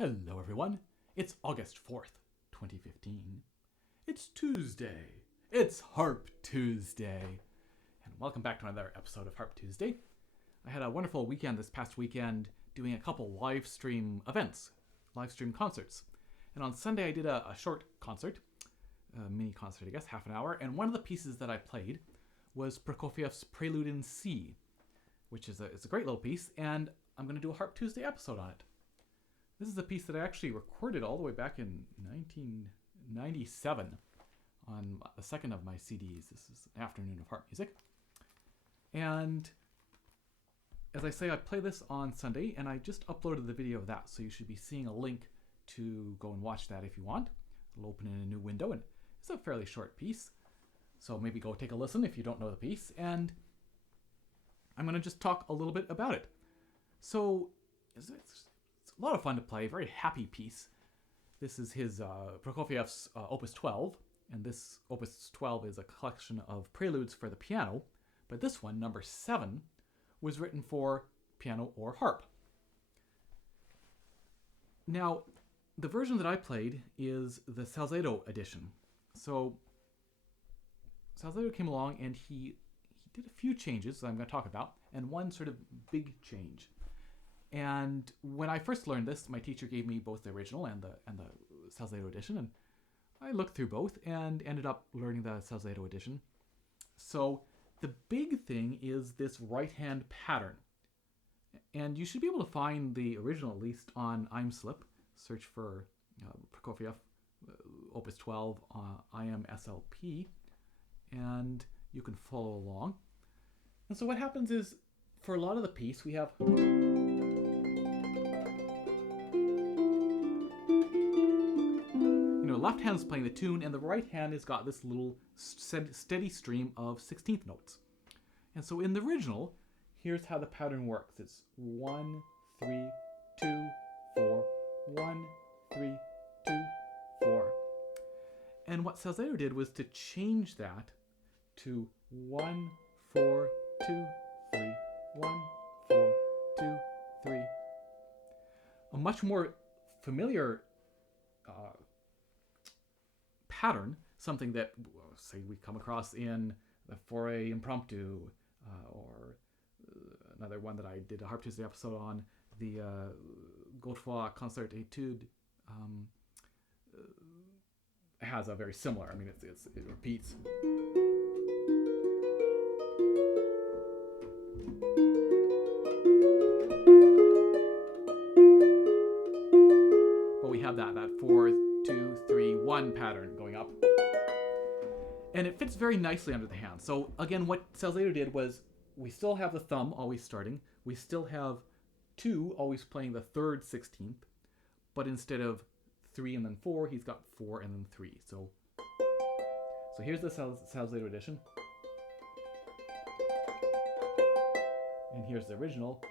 Hello everyone, it's August 4th, 2015. It's Tuesday. It's Harp Tuesday. And welcome back to another episode of Harp Tuesday. I had a wonderful weekend this past weekend doing a couple live stream events, live stream concerts. And on Sunday I did a short concert, a mini concert I guess, half an hour, and one of the pieces that I played was Prokofiev's Prelude in C, which is it's a great little piece, and I'm going to do a Harp Tuesday episode on it. This is a piece that I actually recorded all the way back in 1997 on the second of my CDs. This is an afternoon of harp music. And as I say, I play this on Sunday, and I just uploaded the video of that, so you should be seeing a link to go and watch that if you want. It'll open in a new window, and it's a fairly short piece. So maybe go take a listen if you don't know the piece, and I'm going to just talk a little bit about it. So it's a lot of fun to play, very happy piece. This is his Prokofiev's Opus 12, and this Opus 12 is a collection of preludes for the piano, but this one, number 7, was written for piano or harp. Now, the version that I played is the Salzedo edition. So, Salzedo came along and he did a few changes that I'm going to talk about, and one sort of big change. And when I first learned this, my teacher gave me both the original and the Salzedo edition, and I looked through both and ended up learning the Salzedo edition. So the big thing is this right-hand pattern. And you should be able to find the original, at least, on IMSLIP. Search for Prokofiev, Opus 12, IMSLP, and you can follow along. And so what happens is, for a lot of the piece, we have... left hand's playing the tune, and the right hand has got this little steady stream of 16th notes. And so in the original, here's how the pattern works. It's 1, 3, 2, 4, 1, 3, 2, 4. And what Salzedo did was to change that to 1, 4, 2, 3, 1, 4, 2, 3. A much more familiar pattern, something that, say, we come across in the Foray Impromptu, or another one that I did a Harp Tuesday episode on, the Godefroy Concert Etude, has a very similar, I mean, it repeats. But we have that 4, 2, 3, 1 pattern going up. And it fits very nicely under the hand. So again, what Salzedo did was, we still have the thumb always starting. We still have 2 always playing the 3rd 16th. But instead of 3 and then 4, he's got 4 and then 3. So here's the Salzedo edition. And here's the original.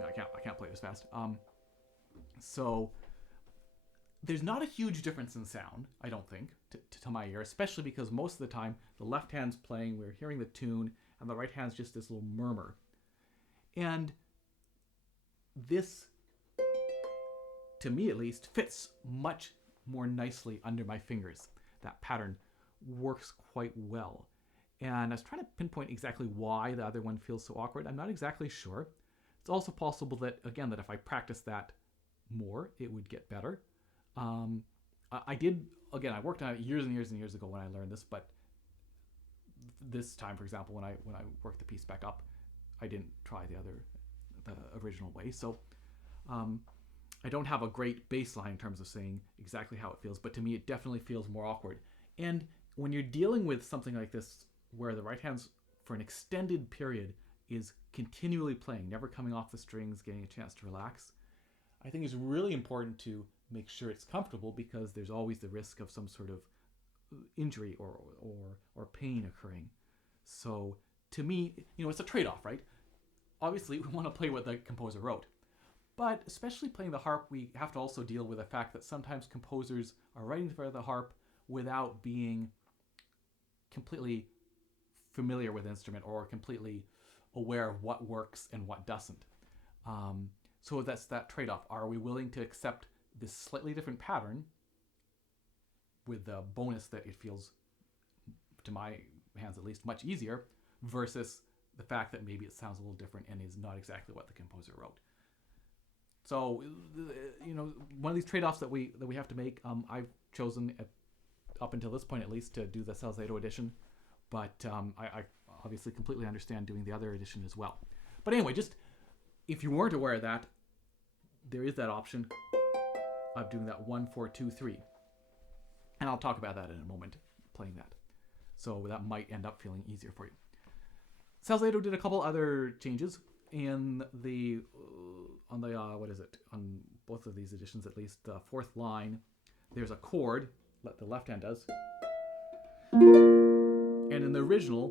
No, I can't play this fast. So there's not a huge difference in sound, I don't think, to my ear, especially because most of the time the left hand's playing, we're hearing the tune, and the right hand's just this little murmur. And this, to me at least, fits much more nicely under my fingers. That pattern works quite well. And I was trying to pinpoint exactly why the other one feels so awkward. I'm not exactly sure. It's also possible that, again, that if I practice that more, it would get better. I worked on it years and years and years ago when I learned this, but this time, for example, when I worked the piece back up, I didn't try the original way. So I don't have a great baseline in terms of saying exactly how it feels, but to me it definitely feels more awkward. And when you're dealing with something like this, where the right hand's for an extended period is continually playing, never coming off the strings, getting a chance to relax, I think it's really important to make sure it's comfortable, because there's always the risk of some sort of injury or pain occurring. So to me, it's a trade-off, right? Obviously, we want to play what the composer wrote. But especially playing the harp, we have to also deal with the fact that sometimes composers are writing for the harp without being completely familiar with the instrument or completely aware of what works and what doesn't. So that's that trade-off. Are we willing to accept this slightly different pattern with the bonus that it feels, to my hands at least, much easier, versus the fact that maybe it sounds a little different and is not exactly what the composer wrote. So, one of these trade-offs that we have to make, I've chosen, up until this point at least, to do the Salcedo edition, but I obviously completely understand doing the other edition as well. But anyway, just if you weren't aware of that, there is that option of doing that 1, 4, 2, 3. And I'll talk about that in a moment, playing that. So that might end up feeling easier for you. Salcedo did a couple other changes in on both of these editions at least. The fourth line, there's a chord, the left hand does. And in the original,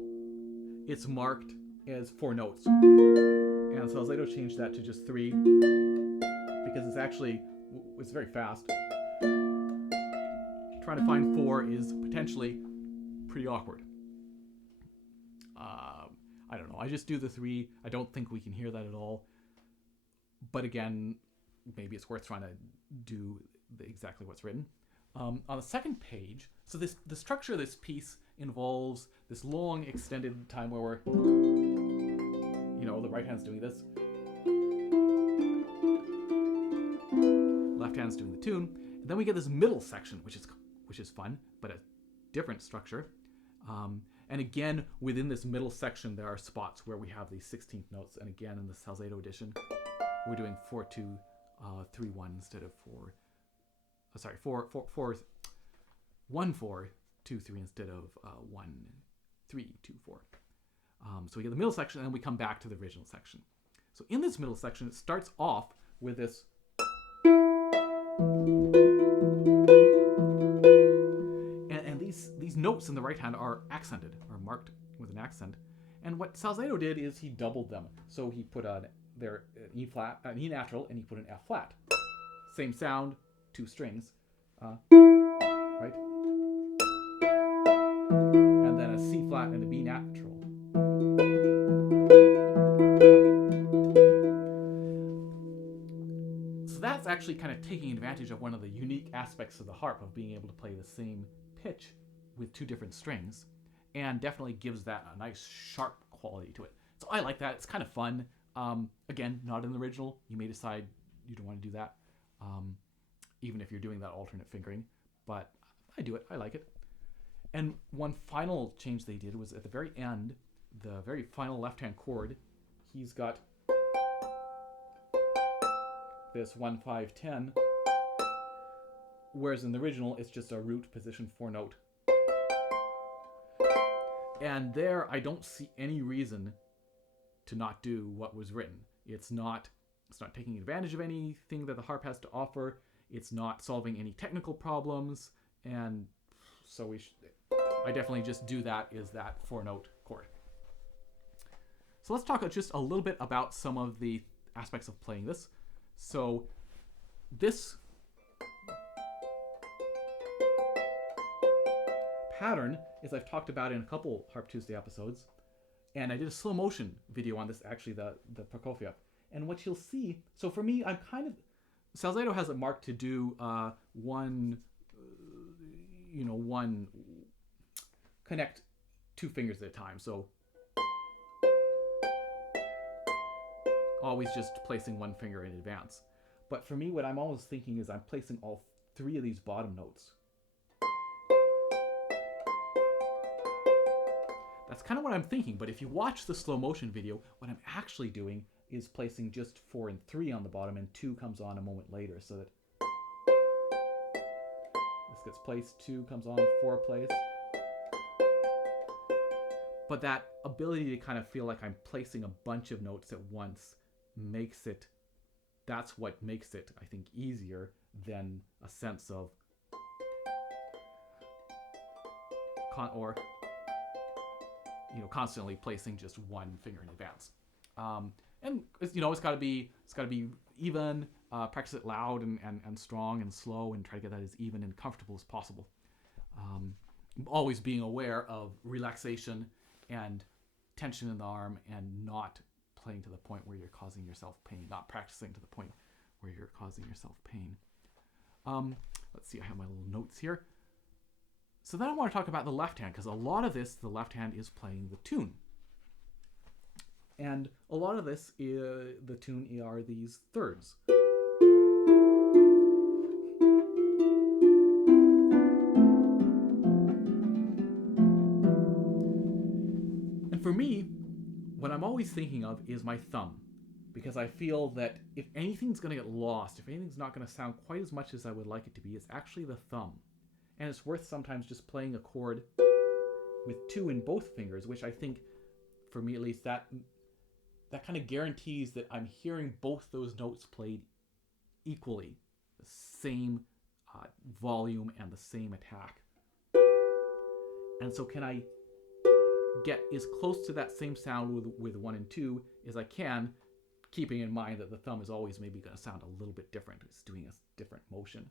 it's marked as 4 notes. And Salcedo changed that to just 3 because it's very fast. Trying to find 4 is potentially pretty awkward. I don't know. I just do the 3. I don't think we can hear that at all. But again, maybe it's worth trying to do exactly what's written. On the second page, so the structure of this piece involves this long extended time where we're, the right hand's doing this, left hand's doing the tune, and then we get this middle section, which is fun, but a different structure. And again, within this middle section, there are spots where we have these 16th notes. And again, in the Salcedo edition, we're doing 4, 2, 3, 1 instead of 4. 1, 4, 2, 3 instead of 1, 3, 2, 4. So we get the middle section, and then we come back to the original section. So in this middle section, it starts off with this. And these notes in the right hand are accented, or marked with an accent. And what Salcedo did is he doubled them. So he put an E flat, an E natural, and he put an F flat. Same sound, 2 strings, right? And then a C flat and a B natural. So that's actually kind of taking advantage of one of the unique aspects of the harp, of being able to play the same pitch with 2 different strings, and definitely gives that a nice sharp quality to it. So I like that. It's kind of fun. Again, not in the original. You may decide you don't want to do that, even if you're doing that alternate fingering, but I do it. I like it. And one final change they did was at the very end, the very final left-hand chord, he's got this 1, 5, 10, whereas in the original, it's just a root position 4 note. And there, I don't see any reason to not do what was written. It's not taking advantage of anything that the harp has to offer. It's not solving any technical problems. And so I definitely just do that is that 4 note chord. So let's talk just a little bit about some of the aspects of playing this. So this pattern, as I've talked about in a couple Harp Tuesday episodes, and I did a slow motion video on this, actually, the Prokofiev. And what you'll see, so for me, Salcedo has it marked to do one connect 2 fingers at a time. So always just placing 1 finger in advance. But for me, what I'm always thinking is I'm placing all 3 of these bottom notes. That's kind of what I'm thinking, but if you watch the slow motion video, what I'm actually doing is placing just 4 and 3 on the bottom, and 2 comes on a moment later, so that this gets placed, 2 comes on, 4 plays. But that ability to kind of feel like I'm placing a bunch of notes at once that's what makes it, I think, easier than a sense of constantly placing just 1 finger in advance. And it's got to be even. Practice it loud and strong and slow, and try to get that as even and comfortable as possible. Always being aware of relaxation and tension in the arm, and not playing to the point where you're causing yourself pain, not practicing to the point where you're causing yourself pain. Let's see, I have my little notes here. So then I want to talk about the left hand, because a lot of this, the left hand is playing the tune. And a lot of this, the tune are these thirds. And for me, what I'm always thinking of is my thumb, because I feel that if anything's going to get lost, if anything's not going to sound quite as much as I would like it to be, it's actually the thumb. And it's worth sometimes just playing a chord with two in both fingers, which I think, for me at least, that kind of guarantees that I'm hearing both those notes played equally, the same volume and the same attack. And so can I get as close to that same sound with 1 and 2 as I can, keeping in mind that the thumb is always maybe going to sound a little bit different. It's doing a different motion.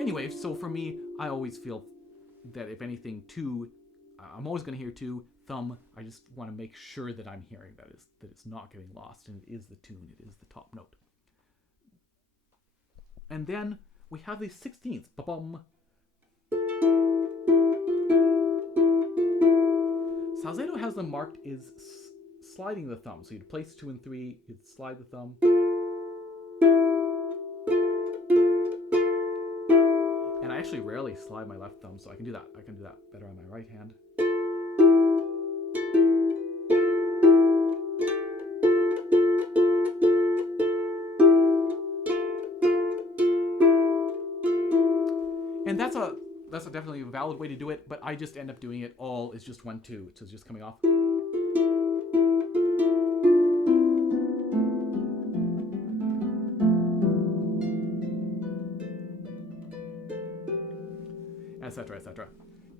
Anyway, so for me, I always feel that if anything, 2, I'm always going to hear 2, thumb, I just want to make sure that I'm hearing that it's not getting lost, and it is the tune, it is the top note. And then we have these 16ths. Ba-bum. Salzedo has them marked as sliding the thumb. So you'd place 2 and 3, you'd slide the thumb. And I actually rarely slide my left thumb, so I can do that. I can do that better on my right hand. And that's definitely a valid way to do it, but I just end up doing it all as just 1, 2. So it's just coming off. Etc., etc.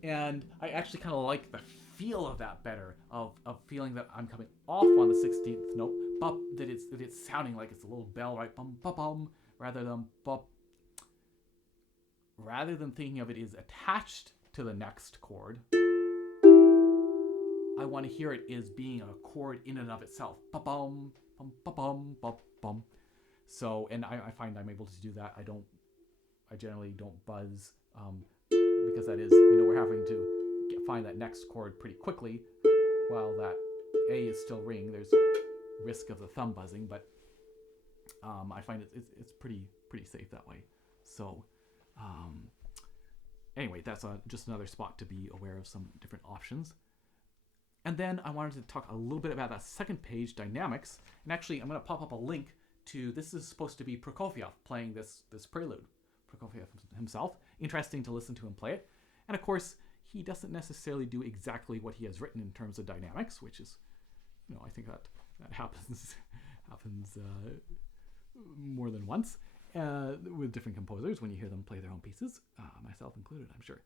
And I actually kind of like the feel of that better, of feeling that I'm coming off on the 16th note, but that it's sounding like it's a little bell, right? Bum, bum, bum, rather than bum. Rather than thinking of it as attached to the next chord, I want to hear it as being a chord in and of itself. Ba-bum, bum, ba-bum, bum. So, and I find I'm able to do that. I generally don't buzz, because that is, we're having to find that next chord pretty quickly, while that A is still ringing. There's risk of the thumb buzzing, but I find it's pretty safe that way. So, anyway, that's just another spot to be aware of some different options. And then I wanted to talk a little bit about that second page, dynamics. And actually, I'm going to pop up a link to, this is supposed to be Prokofiev playing this Prelude. Prokofiev himself. Interesting to listen to him play it. And of course, he doesn't necessarily do exactly what he has written in terms of dynamics, which is, I think that happens more than once. With different composers when you hear them play their own pieces, myself included, I'm sure.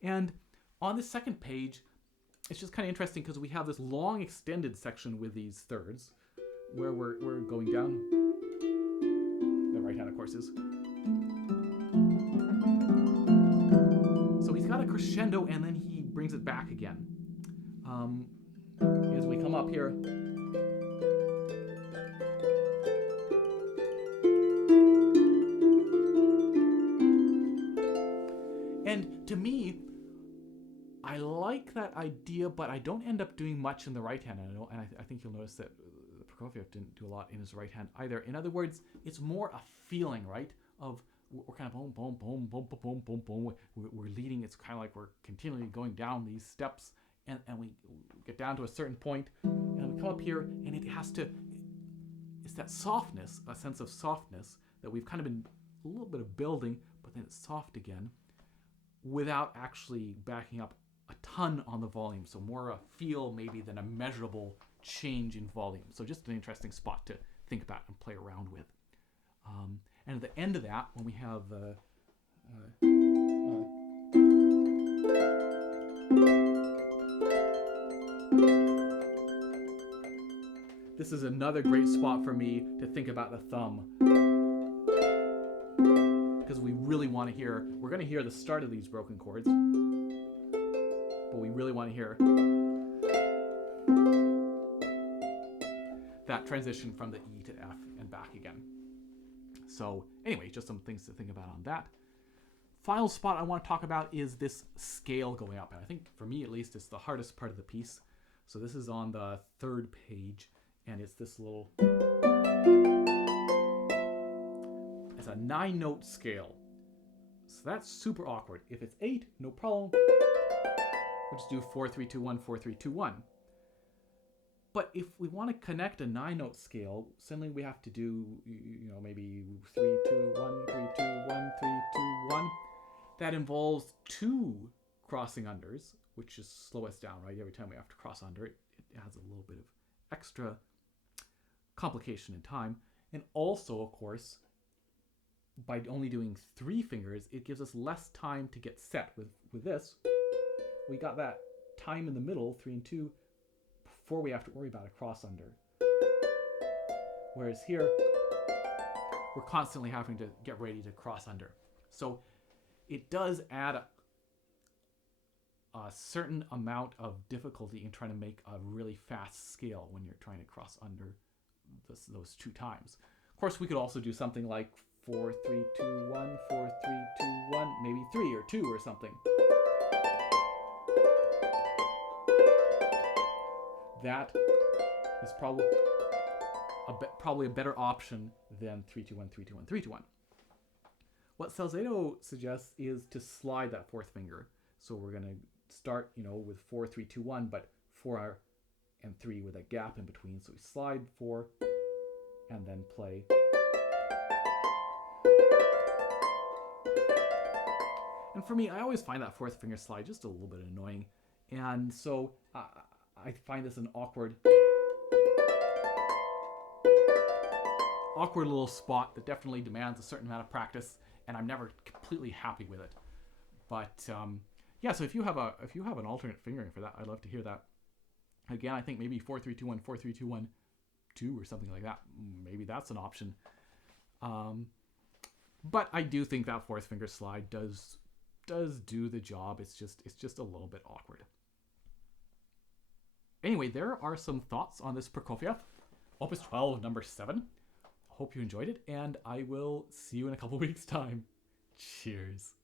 And on the second page, it's just kind of interesting because we have this long extended section with these thirds where we're going down. The right hand, of course, is. So he's got a crescendo and then he brings it back again. As we come up here, and to me, I like that idea, but I don't end up doing much in the right hand. I think you'll notice that Prokofiev didn't do a lot in his right hand either. In other words, it's more a feeling, right? Of we're kind of boom, boom, boom, boom, boom, boom, boom. We're leading. It's kind of like we're continually going down these steps, and we get down to a certain point, and we come up here, and it has to. It's that softness, a sense of softness that we've kind of been a little bit of building, but then it's soft again, without actually backing up a ton on the volume. So more a feel maybe than a measurable change in volume. So just an interesting spot to think about and play around with. And at the end of that, when we have this is another great spot for me to think about the thumb, because we really want to hear, we're going to hear the start of these broken chords, but we really want to hear that transition from the E to F and back again. So anyway, just some things to think about on that. Final spot I want to talk about is this scale going up. And I think for me at least, it's the hardest part of the piece. So this is on the 3rd page, and it's this little... It's a 9-note scale. So that's super awkward. If it's 8, no problem. We'll just do 4, 3, 2, 1, 4, 3, 2, 1. But if we want to connect a 9-note scale, suddenly we have to do, maybe 3, 2, 1, 3, 2, 1, 3, 2, 1. That involves 2 crossing unders, which just slow us down, right? Every time we have to cross under it, it adds a little bit of extra complication in time. And also, of course, by only doing 3 fingers, it gives us less time to get set. With this, we got that time in the middle, 3 and 2, before we have to worry about a cross under. Whereas here, we're constantly having to get ready to cross under. So it does add a certain amount of difficulty in trying to make a really fast scale when you're trying to cross under those 2 times. Of course, we could also do something like 4, 3, 2, 1, 4, 3, 2, 1, maybe 3 or 2 or something. That is probably a better option than 3, 2, 1, 3, 2, 1, 3, 2, 1. What Salcedo suggests is to slide that 4th finger. So we're going to start, with 4, 3, 2, 1, but 4 and 3 with a gap in between. So we slide 4 and then play. And for me, I always find that 4th finger slide just a little bit annoying. And so I find this an awkward little spot that definitely demands a certain amount of practice, and I'm never completely happy with it. But yeah, so if you have an alternate fingering for that, I'd love to hear that. Again, I think maybe 4, 3, 2, 1, 4, 3, 2, 1, 2 or something like that. Maybe that's an option. But I do think that 4th finger slide does do the job. It's just a little bit awkward. Anyway, there are some thoughts on this Prokofiev, Opus 12, number 7. Hope you enjoyed it, and I will see you in a couple weeks' time. Cheers.